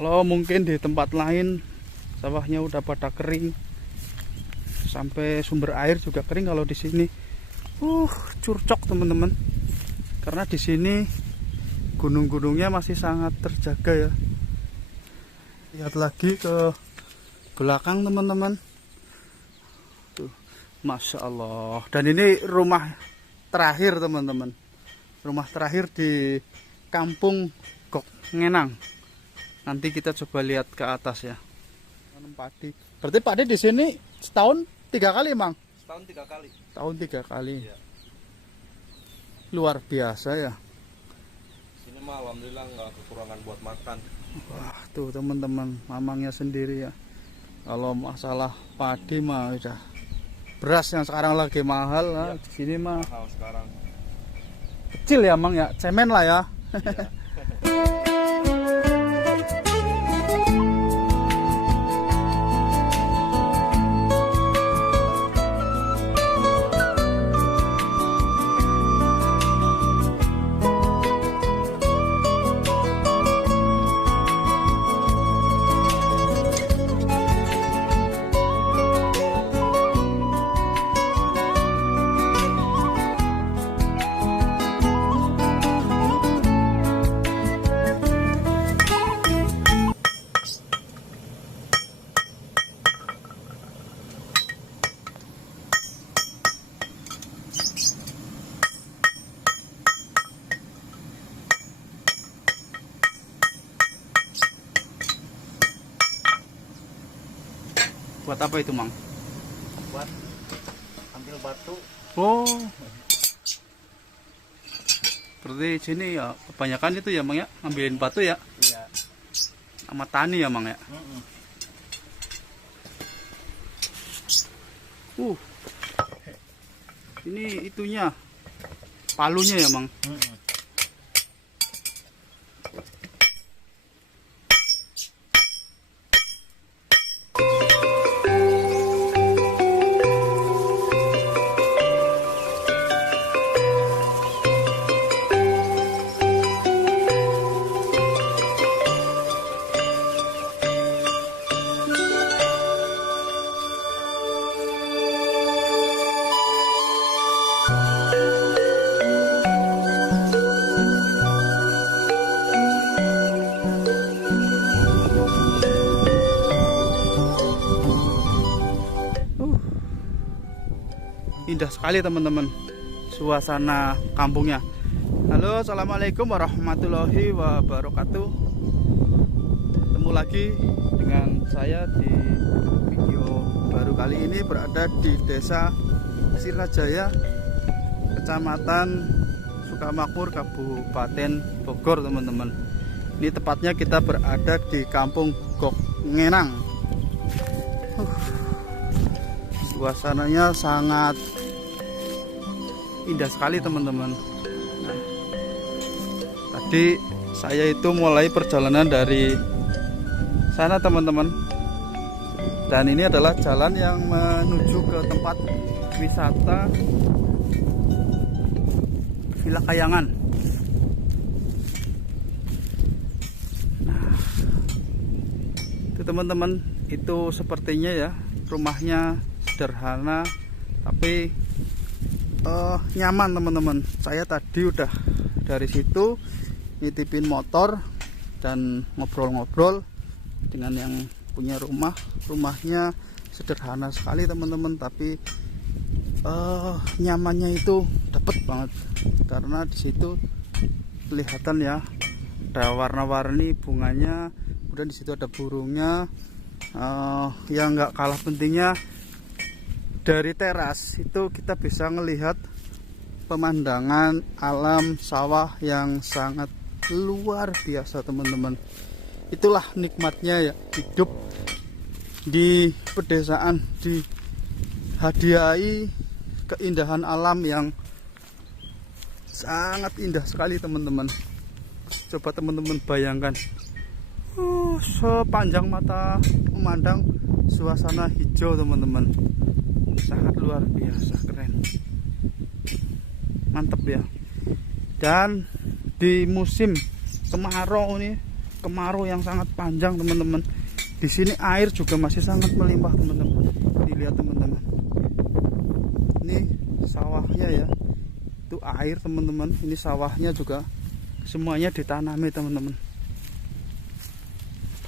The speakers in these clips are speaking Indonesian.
Kalau mungkin di tempat lain sawahnya udah pada kering, sampai sumber air juga kering. Kalau di sini curcok teman-teman, karena di sini gunung-gunungnya masih sangat terjaga ya. Lihat lagi ke belakang teman-teman, tuh, Masya Allah. Dan ini rumah terakhir teman-teman, rumah terakhir di kampung Gok Ngenang. Nanti kita coba lihat ke atas ya. Tanam padi. Berarti padi di sini setahun 3 kali, Mang? Setahun 3 kali. Tahun 3 kali. Ya. Luar biasa ya. Sini mah alhamdulillah nggak kekurangan buat makan. Wah, tuh teman-teman, mamangnya sendiri ya. Kalau masalah padi mah udah, beras yang sekarang lagi mahal lah. Ya. Di sini mah Mahal sekarang. kecil ya, Mang ya. Cemen lah ya. Ya. Buat apa itu, Mang? Buat ambil batu. Oh. Berarti sini ya kebanyakan itu ya, Mang ya, ngambilin batu ya. Iya. Sama tani ya, Mang ya. Ini itunya, palunya ya, Mang. Indah sekali teman-teman suasana kampungnya. Halo, assalamualaikum warahmatullahi wabarakatuh. Ketemu lagi dengan saya di video baru kali ini, berada di Desa Sirnajaya, Kecamatan Sukamakmur, Kabupaten Bogor teman-teman. Ini tepatnya kita berada di kampung Gok Ngenang. Suasananya sangat indah sekali teman-teman. Nah, tadi saya itu mulai perjalanan dari sana teman-teman, dan ini adalah jalan yang menuju ke tempat wisata Villa Kayangan. Nah, itu teman-teman, itu sepertinya ya, rumahnya sederhana tapi nyaman teman-teman. Saya tadi udah dari situ nitipin motor dan ngobrol-ngobrol dengan yang punya rumah. Rumahnya sederhana sekali teman-teman, tapi nyamannya itu dapet banget, karena di situ kelihatan ya ada warna-warni bunganya, kemudian di situ ada burungnya. Yang nggak kalah pentingnya, dari teras itu kita bisa melihat pemandangan alam sawah yang sangat luar biasa teman-teman. Itulah nikmatnya ya hidup di pedesaan, dihadiahi keindahan alam yang sangat indah sekali teman-teman. Coba teman-teman bayangkan, sepanjang mata memandang suasana hijau teman-teman, sangat luar biasa, keren, mantep ya. Dan di musim kemarau ini kemarau yang sangat panjang teman-teman. Di sini air juga masih sangat melimpah teman-teman. Dilihat teman-teman. Ini sawahnya ya. Itu air teman-teman. Ini sawahnya juga semuanya ditanami teman-teman.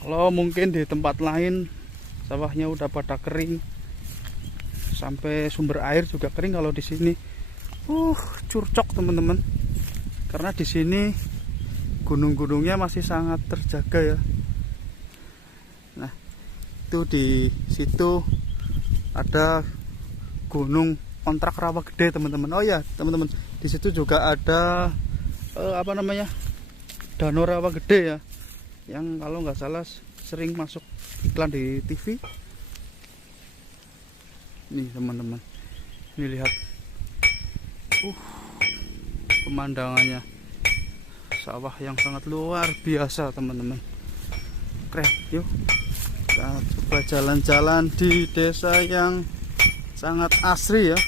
Kalau mungkin di tempat lain sawahnya udah pada kering, sampai sumber air juga kering. Kalau di sini curcok teman-teman. Karena di sini gunung-gunungnya masih sangat terjaga ya. Nah, itu di situ ada gunung Ontrak Rawa Gede teman-teman. Oh ya teman-teman, di situ juga ada apa namanya, Danau Rawa Gede ya, yang kalau nggak salah sering masuk iklan di TV. Nih teman-teman, ini lihat pemandangannya, sawah yang sangat luar biasa teman-teman. Keren. Yuk kita coba jalan-jalan di desa yang sangat asri ya.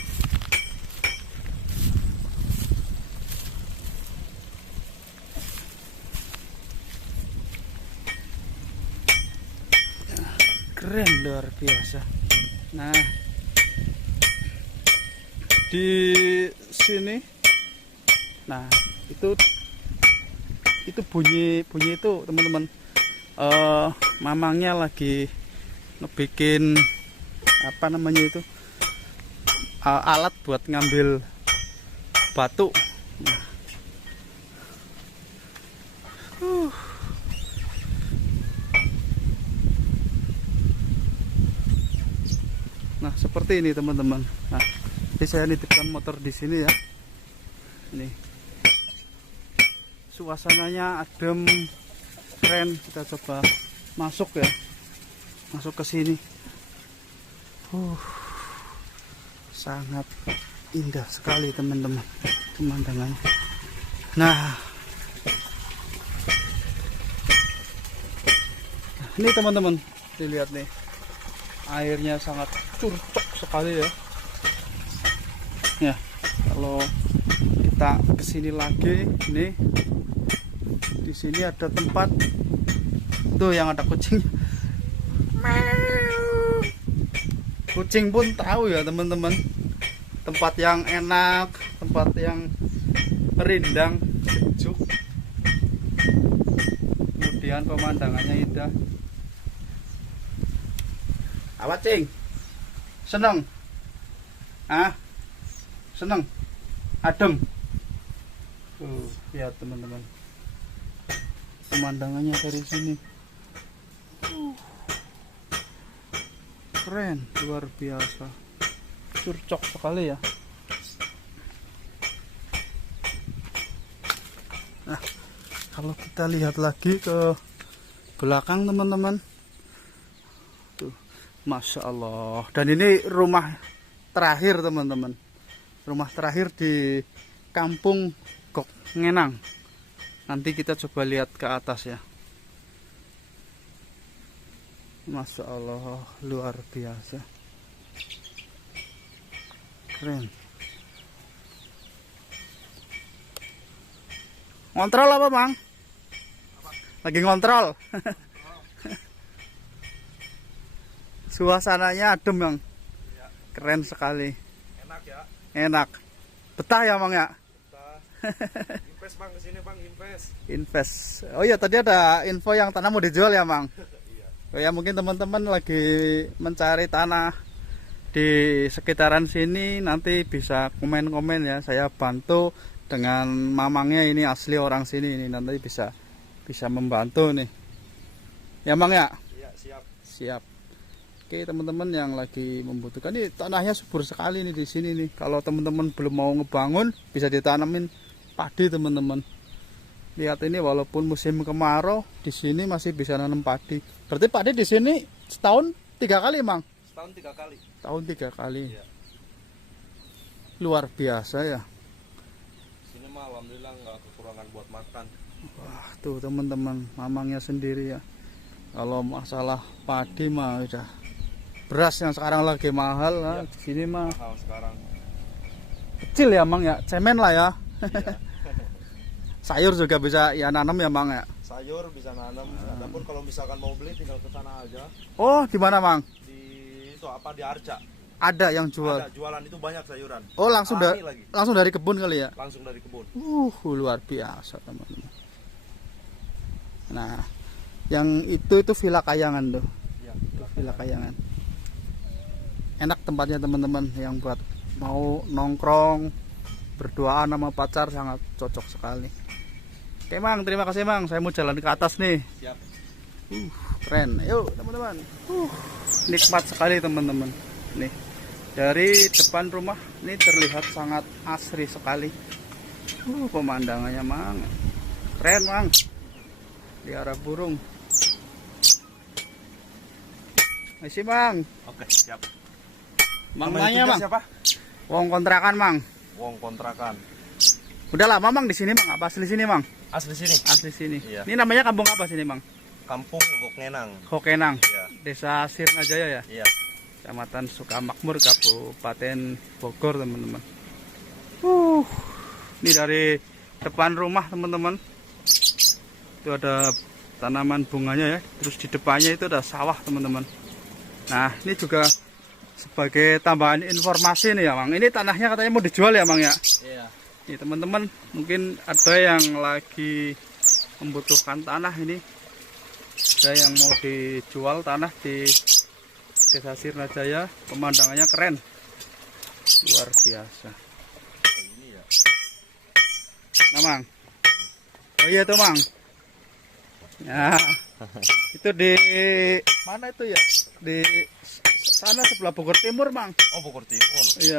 Keren, luar biasa. Nah, di sini, nah itu bunyi itu teman-teman, mamangnya lagi ngebikin apa namanya itu, alat buat ngambil batu. Nah seperti ini teman-teman. Nah, jadi saya nitipkan motor di sini ya. Ini suasananya adem, keren. Kita coba masuk ya, masuk ke sini. Sangat indah sekali teman-teman pemandangannya. Nah, ini teman-teman, dilihat nih, airnya sangat curcok sekali ya. Ya, kalau kita kesini lagi, nih di sini ada tempat tuh yang ada kucing. Kucing pun tahu ya teman-teman, tempat yang enak, tempat yang rindang, sejuk, kemudian pemandangannya indah. Apa cing? Seneng? Seneng? Adem? Lihat teman-teman, pemandangannya dari sini. Keren, luar biasa, curcok sekali ya. Nah, kalau kita lihat lagi ke belakang teman-teman, tuh, masya Allah. Dan ini rumah terakhir teman-teman, rumah terakhir di Kampung Gok Ngenang. Nanti kita coba lihat ke atas ya. Masya Allah, luar biasa, keren. Ngontrol apa bang? Lagi ngontrol. Suasananya adem bang, keren sekali. Enak ya. Enak, betah ya bang ya. Invest bang, kesini bang, Invest. Oh iya, tadi ada info yang tanah mau dijual ya bang. Oh ya, mungkin teman-teman lagi mencari tanah di sekitaran sini, nanti bisa komen-komen ya. Saya bantu dengan mamangnya, ini asli orang sini, ini nanti bisa membantu nih. Ya bang ya? Iya, Siap. Oke teman-teman yang lagi membutuhkan, ini tanahnya subur sekali nih di sini nih. Kalau teman-teman belum mau ngebangun, bisa ditanamin padi teman-teman. Lihat ini, walaupun musim kemarau, di sini masih bisa nanam padi. Berarti padi di sini setahun 3 kali, Mang? Setahun 3 kali. Tahun 3 kali. Iya. Luar biasa ya. Sini mah alhamdulillah nggak kekurangan buat makan. Wah, tuh teman-teman, mamangnya sendiri ya. Kalau masalah padi mah udah, beras yang sekarang lagi mahal, Iya. Di sini mah Mahal sekarang. kecil ya, Mang ya. Cemen lah ya. Iya. Sayur juga bisa ya nanam ya, Mang ya. sayur, bisa nanam. Adapun kalau misalkan mau beli tinggal ke sana aja. Oh, di mana, Mang? Di itu apa di Arca. Ada yang jual. Ada jualan itu banyak sayuran. Oh, langsung Alami lagi. langsung dari kebun kali ya? Langsung dari kebun. Luar biasa, teman-teman. Nah, yang itu Villa Kayangan tuh. Iya, Itu Villa Kayangan. Enak tempatnya, teman-teman, yang buat mau nongkrong, berduaan sama pacar sangat cocok sekali. Oke, Mang, terima kasih, Mang. Saya mau jalan ke atas nih. Siap. Keren. Yuk, teman-teman. Nikmat sekali, teman-teman. Nih, dari depan rumah ini terlihat sangat asri sekali. Pemandangannya, Mang. Keren, Mang. Di arah burung. Masih, Mang. Oke, siap. Mang Namanya nanya, Mang. siapa? Wong kontrakan, Mang. Wong kontrakan. Udah lama, Mang, di sini, Mang. Apa asli sini, Mang? Asli sini. Asli sini. Iya. Ini namanya kampung apa sini, Mang? Kampung Goknenang. Hokenang. Iya. Desa Sirnajaya ya. Iya. Kecamatan Sukamakmur, Kabupaten Bogor, teman-teman. Ini dari depan rumah, teman-teman. Itu ada tanaman bunganya ya. Terus di depannya itu ada sawah, teman-teman. Nah, ini juga sebagai tambahan informasi nih ya, Mang. Ini tanahnya katanya mau dijual ya, Mang ya. Iya. Nih, teman-teman, mungkin ada yang lagi membutuhkan tanah ini. Ada yang mau dijual tanah di Desa Sirnajaya. Pemandangannya keren, luar biasa. Ini ya. Nah, Mang. Oh iya tuh, Mang. Ya, itu di mana itu ya? Di sana sebelah Bogor Timur, Mang. Oh, Bogor Timur. Iya.